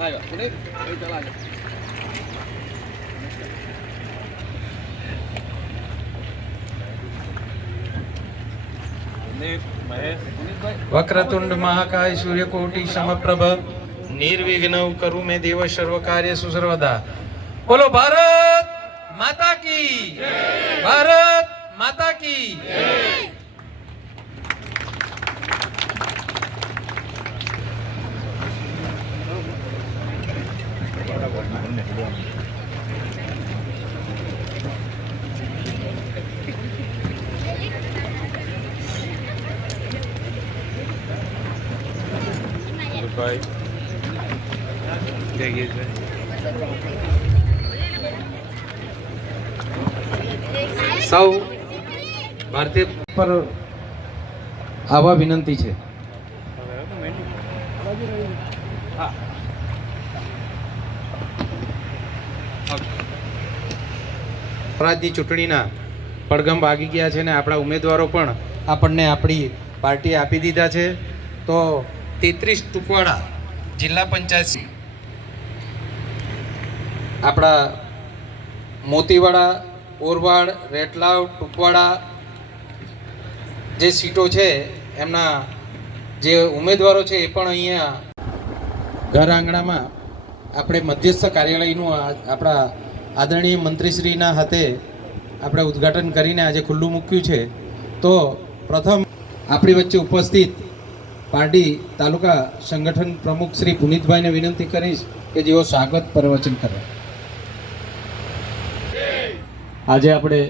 આવ્યા પુનિત ચલા વક્રતુંડ મહાકાય સૂર્યકોટી સમપ્રભ નિર્વિઘ્ન કરુ મે દેવ સર્વ કાર્ય સુસર્વદા. બોલો ભારત માતા કી જય. ભારત માતા કી જય. સૌ ભારતીય પર આવા વિનંતી છે. સ્વરાજની ચૂંટણીના પડઘમ વાગી ગયા છે ને આપણા ઉમેદવારો પણ આપણને આપણી પાર્ટીએ આપી દીધા છે. તો 33 ટુકવાડા જિલ્લા પંચાયત આપણા મોતીવાડા, ઓરવાડ, રેટલાવ, ટુકવાડા જે સીટો છે એમના જે ઉમેદવારો છે એ પણ અહીંયા ઘર આંગણામાં આપણે મધ્યસ્થ કાર્યાલયનું આપણા આદરણીય મંત્રીશ્રીના હાથે આપણે ઉદ્ઘાટન કરીને આજે ખુલ્લું મૂક્યું છે. તો પ્રથમ આપણી વચ્ચે ઉપસ્થિત પારડી તાલુકા સંગઠન પ્રમુખ શ્રી પુનિતભાઈને વિનંતી કરીશ કે જેઓ સ્વાગત પ્રવચન કરે. આજે આપણે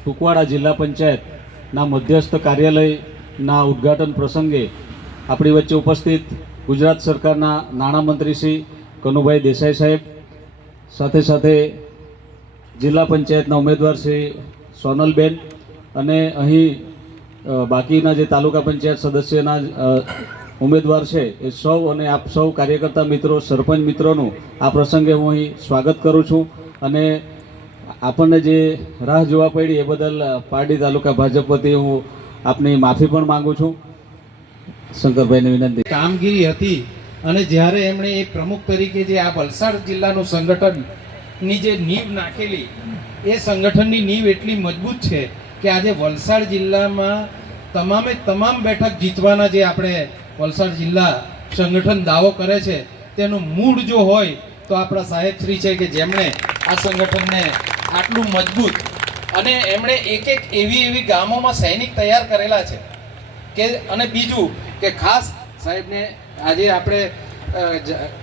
ટુકવાડા જિલ્લા પંચાયતના મધ્યસ્થ કાર્યાલયના ઉદ્ઘાટન પ્રસંગે આપણી વચ્ચે ઉપસ્થિત ગુજરાત સરકારના નાણામંત્રી શ્રી કનુભાઈ દેસાઈ સાહેબ, સાથે સાથે જિલ્લા પંચાયતના ઉમેદવાર શ્રી સોનલબેન અને અહીં બાકીના જે તાલુકા પંચાયત સદસ્યના ઉમેદવાર છે એ સૌ અને આપ સૌ કાર્યકર્તા મિત્રો, સરપંચ મિત્રોનું આ પ્રસંગે હું અહીં સ્વાગત કરું છું. અને આપણને જે રાહ જોવા પડી એ બદલ પારડી તાલુકા ભાજપ વતી હું આપની માફી પણ માંગુ છું. શંકરભાઈને વિનંતી. કામગીરી હતી અને જ્યારે એમણે એક પ્રમુખ તરીકે જે આ વલસાડ જિલ્લાનું સંગઠનની જે નીંવ નાખેલી એ સંગઠનની નીંવ એટલી મજબૂત છે કે આજે વલસાડ જિલ્લામાં તમામ બેઠક જીતવાના જે આપણે વલસાડ જિલ્લા સંગઠન દાવો કરે છે તેનું મૂળ જો હોય તો આપણા સાહેબ શ્રી છે કે જેમણે આ સંગઠનને આટલું મજબૂત અને એમણે એક એવી ગામોમાં સૈનિક તૈયાર કરેલા છે કે અને બીજું કે ખાસ સાહેબને આજે આપણે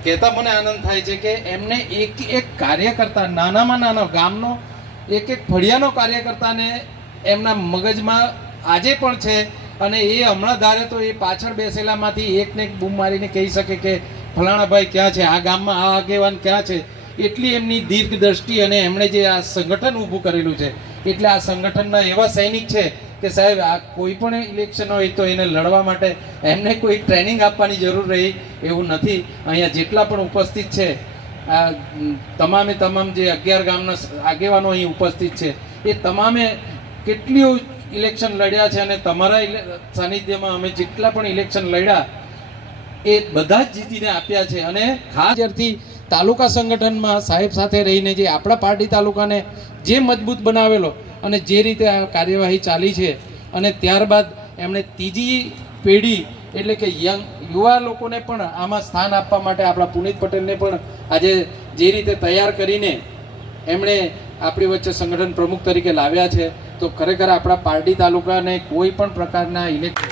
કહેતા મને આનંદ થાય છે કે એમને એક કાર્યકર્તા નાનામાં નાનો ગામનો એક ફળિયાનો કાર્યકર્તાને એમના મગજમાં આજે પણ છે અને એ હમણાં ધારે તો એ પાછળ બેસેલામાંથી એકને એક બૂમ મારીને કહી શકે કે ફલાણા ભાઈ ક્યાં છે, આ ગામમાં આ આગેવાન ક્યાં છે. એટલી એમની દીર્ઘ દ્રષ્ટિ અને એમણે જે આ સંગઠન ઊભું કરેલું છે એટલે આ સંગઠનના એવા સૈનિક છે કે સાહેબ આ કોઈ પણ ઇલેક્શન હોય તો એને લડવા માટે એમને કોઈ ટ્રેનિંગ આપવાની જરૂર રહી એવું નથી. અહીંયા જેટલા પણ ઉપસ્થિત છે આ તમામ જે 11 ગામના આગેવાનો અહીં ઉપસ્થિત છે એ તમામે કેટલીઓ ઇલેક્શન લડ્યા છે અને તમારા સાનિધ્યમાં અમે જેટલા પણ ઇલેક્શન લડ્યા એ બધા જ જીતીને આપ્યા છે. અને ખાસ જ્યારથી તાલુકા સંગઠનમાં સાહેબ સાથે રહીને જે આપણા પારડી તાલુકાને જે મજબૂત બનાવેલો અને જે રીતે આ કાર્યવાહી ચાલી છે અને ત્યારબાદ એમણે ત્રીજી પેઢી એટલે કે યુવા લોકોને પણ આમાં સ્થાન આપવા માટે આપણા પુનિત પટેલને પણ આજે જે રીતે તૈયાર કરીને એમણે આપણી વચ્ચે સંગઠન પ્રમુખ તરીકે લાવ્યા છે તો ખરેખર આપણા પારડી તાલુકાને કોઈ પણ પ્રકારના ઇલેક્શન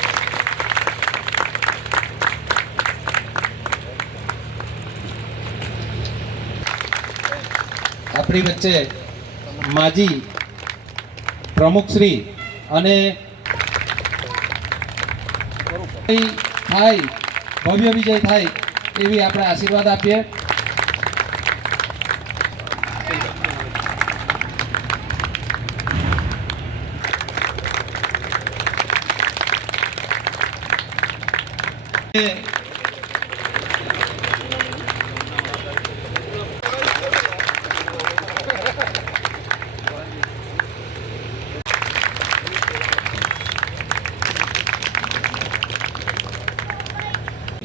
આપણી વચ્ચે માજી પ્રમુખશ્રી અને થાય ભવ્ય વિજય થાય એવી આપણે આશીર્વાદ આપીએ.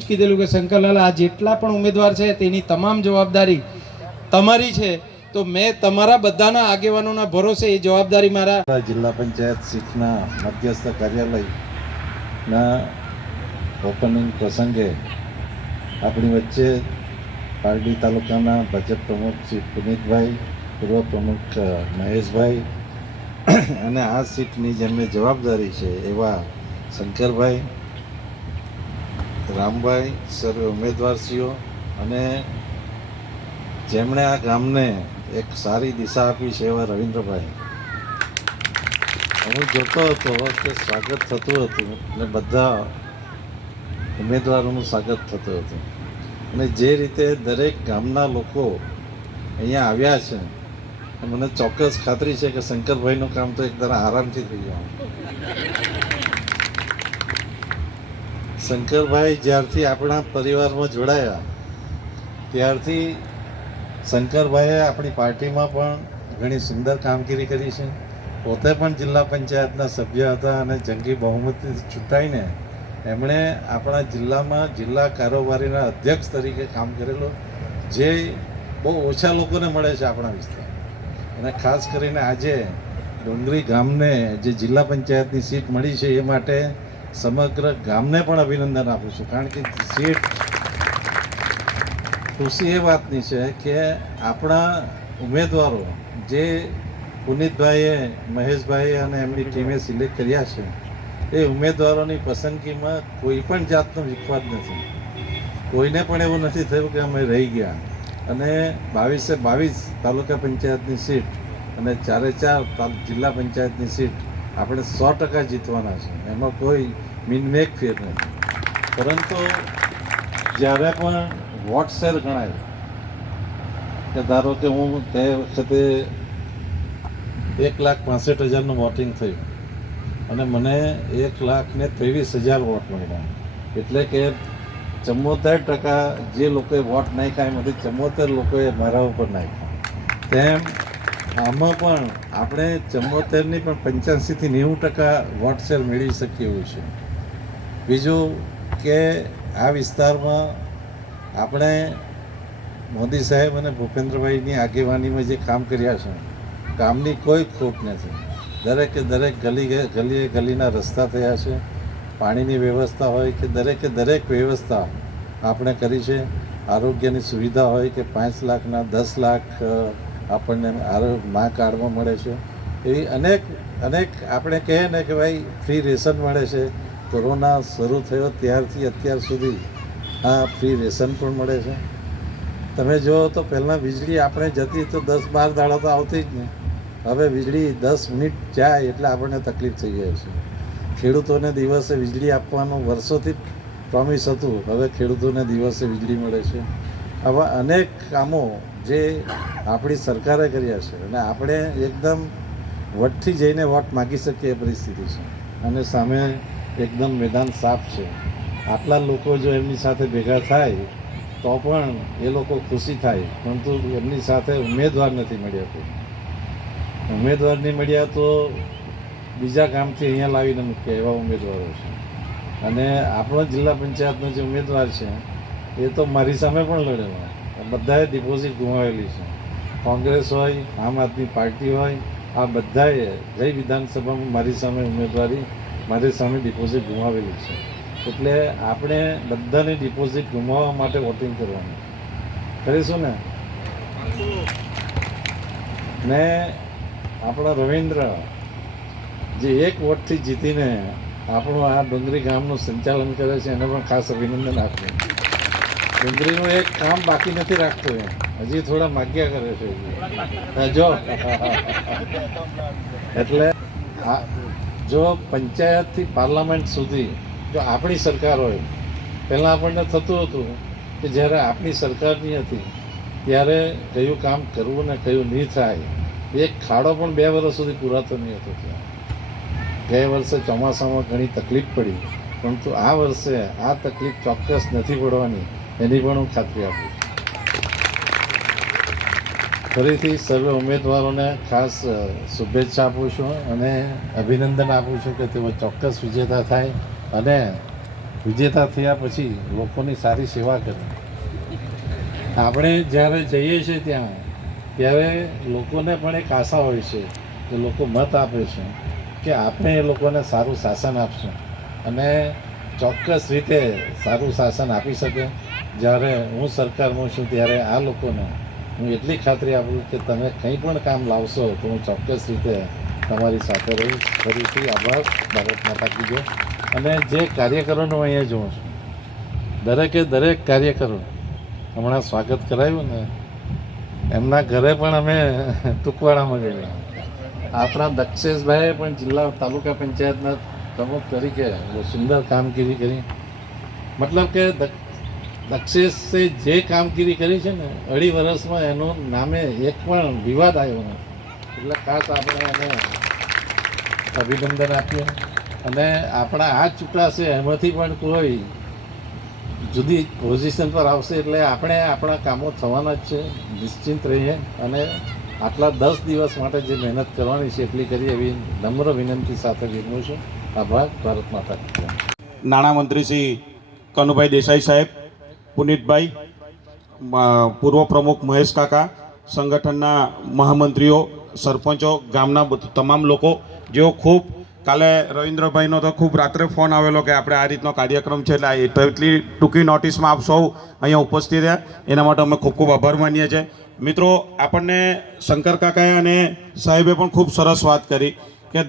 જ કીધેલું કે શંકરલાલ આ જેટલા પણ ઉમેદવાર છે તેની તમામ જવાબદારી તમારી છે, તો મેં તમારા બધાના આગેવાનોના ભરોસે એ જવાબદારી મારા જિલ્લા પંચાયત સીટના મધ્યસ્થ કાર્યાલયના ઓપનિંગ પ્રસંગે આપણી વચ્ચે પારડી તાલુકાના ભાજપ પ્રમુખ શ્રી પુનિતભાઈ, પૂર્વ પ્રમુખ મહેશભાઈ અને આ સીટની જેમને જવાબદારી છે એવા શંકરભાઈ, રામભાઈ, સર્વે ઉમેદવારશ્રીઓ અને જેમણે આ ગામને એક સારી દિશા આપી છે એવા રવિન્દ્રભાઈ. હું જોતો હતો કે સ્વાગત થતું હતું અને બધા ઉમેદવારોનું સ્વાગત થતું હતું અને જે રીતે દરેક ગામના લોકો અહીંયા આવ્યા છે, મને ચોક્કસ ખાતરી છે કે શંકરભાઈનું કામ તો એક તરફ આરામથી થઈ ગયું. શંકરભાઈ જ્યારથી આપણા પરિવારમાં જોડાયા ત્યારથી શંકરભાઈએ આપણી પાર્ટીમાં પણ ઘણી સુંદર કામગીરી કરી છે. પોતે પણ જિલ્લા પંચાયતના સભ્ય હતા અને જંગી બહુમતીથી ચૂંટાઈને એમણે આપણા જિલ્લામાં જિલ્લા કારોબારીના અધ્યક્ષ તરીકે કામ કરેલું, જે બહુ ઓછા લોકોને મળે છે આપણા વિસ્તાર. અને ખાસ કરીને આજે ડુંગરી ગામને જે જિલ્લા પંચાયતની સીટ મળી છે એ માટે સમગ્ર ગામને પણ અભિનંદન આપું છું. કારણ કે સીટ ખુશી એ વાતની છે કે આપણા ઉમેદવારો જે પુનિતભાઈએ, મહેશભાઈએ અને એમની ટીમે સિલેક્ટ કર્યા છે એ ઉમેદવારોની પસંદગીમાં કોઈ પણ જાતનો વિખવાદ નથી. કોઈને પણ એવું નથી થયું કે અમે રહી ગયા. અને 22 તાલુકા પંચાયતની સીટ અને 4 જિલ્લા પંચાયતની સીટ આપણે 100% જીતવાના છે, એમાં કોઈ મિનમેક ફેર નથી. પરંતુ જ્યારે પણ વોટ શેર ગણાય કે ધારો કે હું તે વખતે 1,65,000નું વોટિંગ થયું અને મને 1,23,000 વોટ મળ્યા, એટલે કે 74% જે લોકોએ વોટ નાખ્યા એમાંથી 74 લોકોએ મારા ઉપર નાખ્યા. તેમ આમાં પણ આપણે 74ની પણ 85થી 90% વોટ શેર મેળવી શકીએ એવું છે. બીજું કે આ વિસ્તારમાં આપણે મોદી સાહેબ અને ભૂપેન્દ્રભાઈની આગેવાનીમાં જે કામ કર્યા છે, કામની કોઈ ખોટ નથી. દરેકે દરેક ગલીના રસ્તા થયા છે, પાણીની વ્યવસ્થા હોય કે દરેક વ્યવસ્થા આપણે કરી છે. આરોગ્યની સુવિધા હોય કે 5 લાખના 10 લાખ આપણને મા કાર્ડમાં મળે છે. એવી અનેક આપણે કહીએ ને કે ભાઈ ફ્રી રેશન મળે છે. કોરોના શરૂ થયો ત્યારથી અત્યાર સુધી આ ફ્રી રેશન પણ મળે છે. તમે જુઓ તો પહેલાં વીજળી આપણે જતી તો 10-12 દાડા તો આવતી જ નહીં. હવે વીજળી 10 મિનિટ જાય એટલે આપણને તકલીફ થઈ જાય છે. ખેડૂતોને દિવસે વીજળી આપવાનું વર્ષોથી પ્રોમિસ હતું, હવે ખેડૂતોને દિવસે વીજળી મળે છે. આવા અનેક કામો જે આપણી સરકારે કર્યા છે અને આપણે એકદમ વટથી જઈને વોટ માગી શકીએ એ પરિસ્થિતિ છે. અને સામે એકદમ મેદાન સાફ છે. આટલા લોકો જો એમની સાથે ભેગા થાય તો પણ એ લોકો ખુશી થાય, પરંતુ એમની સાથે ઉમેદવાર નથી મળ્યા. કોઈ ઉમેદવાર નહીં મળ્યા તો બીજા ગામથી અહીંયા લાવીને મૂક્યા એવા ઉમેદવારો છે. અને આપણો જિલ્લા પંચાયતનો જે ઉમેદવાર છે એ તો મારી સામે પણ લડેલો, બધાએ ડિપોઝિટ ગુમાવેલી છે. કોંગ્રેસ હોય, આમ આદમી પાર્ટી હોય, આ બધાએ ગઈ વિધાનસભામાં મારી સામે ડિપોઝિટ ગુમાવેલી છે. એટલે આપણે બધાની ડિપોઝિટ ગુમાવવા માટે વોટિંગ કરવાનું કરીશું ને આપણા રવિન્દ્ર જે 1 વોટથી જીતીને આપણું આ ડુંગરી ગામનું સંચાલન કરે છે એને પણ ખાસ અભિનંદન આપવું. ડુંગરીનું એક કામ બાકી નથી રાખતો, હજી થોડા માગ્યા કરે છે જો એટલે જો પંચાયતથી પાર્લામેન્ટ સુધી જો આપણી સરકાર હોય, પહેલાં આપણને થતું હતું કે જ્યારે આપણી સરકારની હતી ત્યારે કયું કામ કરવું ને કયું નહીં થાય, એક ખાડો પણ 2 વર્ષ સુધી પૂરાતો નહીં હતો. ત્યાં ગયા વર્ષે ચોમાસામાં ઘણી તકલીફ પડી, પરંતુ આ વર્ષે આ તકલીફ ચોક્કસ નથી પડવાની એની પણ હું ખાતરી આપું છું. ફરીથી સર્વે ઉમેદવારોને ખાસ શુભેચ્છા આપું છું અને અભિનંદન આપું છું કે તેઓ ચોક્કસ વિજેતા થાય અને વિજેતા થયા પછી લોકોની સારી સેવા કરી. આપણે જ્યારે જઈએ છીએ ત્યાં ત્યારે લોકોને પણ એક આશા હોય છે કે લોકો મત આપે છે કે આપણે એ લોકોને સારું શાસન આપશું અને ચોક્કસ રીતે સારું શાસન આપી શકે. જ્યારે હું સરકારમાં છું ત્યારે આ લોકોને હું એટલી ખાતરી આપું કે તમે કંઈ પણ કામ લાવશો તો હું ચોક્કસ રીતે તમારી સાથે રહીશ. ફરીથી આભાર. ભારત માતા કી જય. અને જે કાર્યકરોનું અહીંયા જોઉં છું, દરેક કાર્યકરો હમણાં સ્વાગત કરાયું ને, એમના ઘરે પણ અમે ટુકવાડામાં ગયેલા. આપણા દક્ષેશભાઈએ પણ જિલ્લા તાલુકા પંચાયતના પ્રમુખ તરીકે બહુ સુંદર કામગીરી કરી. મતલબ કે દક્ષેશે જે કામગીરી કરી છે ને, 2.5 વર્ષમાં એનું નામે એક પણ વિવાદ આવ્યો નથી. એટલે ખાસ આપણે એને અભિનંદન આપીએ. અને આપણા આ ચૂંટાશે એમાંથી પણ કોઈ જુદી પોઝિશન પર આવશે એટલે આપણે આપણા કામો થવાના જ છે. નિશ્ચિંત રહીએ અને આટલા 10 દિવસ માટે જે મહેનત કરવાની છે એટલી કરી, એવી નમ્ર વિનંતી સાથે વિનવું છું. આભાર. ભારત માતા કી જય. નાણામંત્રી શ્રી કનુભાઈ દેસાઈ સાહેબ, પુનિતભાઈ, પૂર્વ પ્રમુખ મહેશ કાકા, સંગઠનના મહામંત્રીઓ, સરપંચો, ગામના તમામ લોકો જેઓ ખૂબ, કાલે રવિન્દ્રભાઈનો તો ખૂબ રાત્રે ફોન આવેલો કે આપણે આ રીતનો કાર્યક્રમ છે એટલે એટલી ટૂંકી નોટિસમાં આપ સૌ અહીંયા ઉપસ્થિત રહ્યા એના માટે અમે ખૂબ ખૂબ આભાર માનીએ છીએ. મિત્રો, આપણને શંકર કાકાએ અને સાહેબે પણ ખૂબ સરસ વાત કરી કે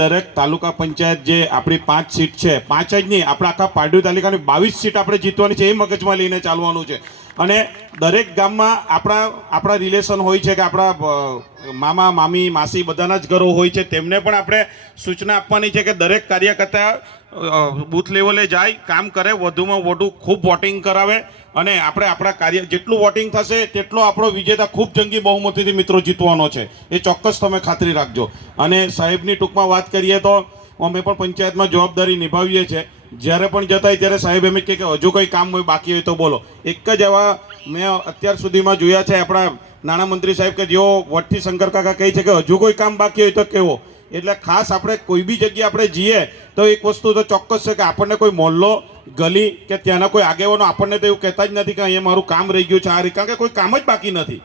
દરેક તાલુકા પંચાયત જે આપણી 5 સીટ છે, 5 જ નહીં, આપણા આખા પારડી તાલુકાની 22 સીટ આપણે જીતવાની છે, એ મગજમાં લઈને ચાલવાનું છે. અને દરેક ગામમાં આપણા રિલેશન હોય છે કે આપણા મામા મામી માસી બધાના જ ઘરો હોય છે, તેમને પણ આપણે સૂચના આપવાની છે કે દરેક કાર્યકર્તા બૂથ લેવલે જાય, કામ કરે, વધુમાં વધુ ખૂબ વોટિંગ કરાવે અને આપણે આપણા કાર્ય જેટલું વોટિંગ થશે તેટલો આપણો વિજેતા ખૂબ જંગી બહુમતીથી મિત્રો જીતવાનો છે, એ ચોક્કસ તમે ખાતરી રાખજો. અને સાહેબની ટૂંકમાં વાત કરીએ તો અમે પણ પંચાયતમાં જવાબદારી નિભાવીએ છીએ. જ્યારે પણ જતા હોય ત્યારે સાહેબ એમ જ કહે કે હજુ કંઈ કામ હોય બાકી હોય તો બોલો. એક જ એવા મેં અત્યાર સુધીમાં જોયા છે આપણા નાણામંત્રી સાહેબ કે જેઓ વટથી શંકર કાકા કહે છે કે હજુ કોઈ કામ બાકી હોય તો કેવો. એટલે ખાસ આપણે કોઈ બી જગ્યાએ આપણે જઈએ તો એક વસ્તુ તો ચોક્કસ છે કે આપણને કોઈ મોહલ્લો, ગલી કે ત્યાંના કોઈ આગેવાનો આપણને તો એવું કહેતા જ નથી કે અહીંયા મારું કામ રહી ગયું છે, કારણ કે કોઈ કામ જ બાકી નથી.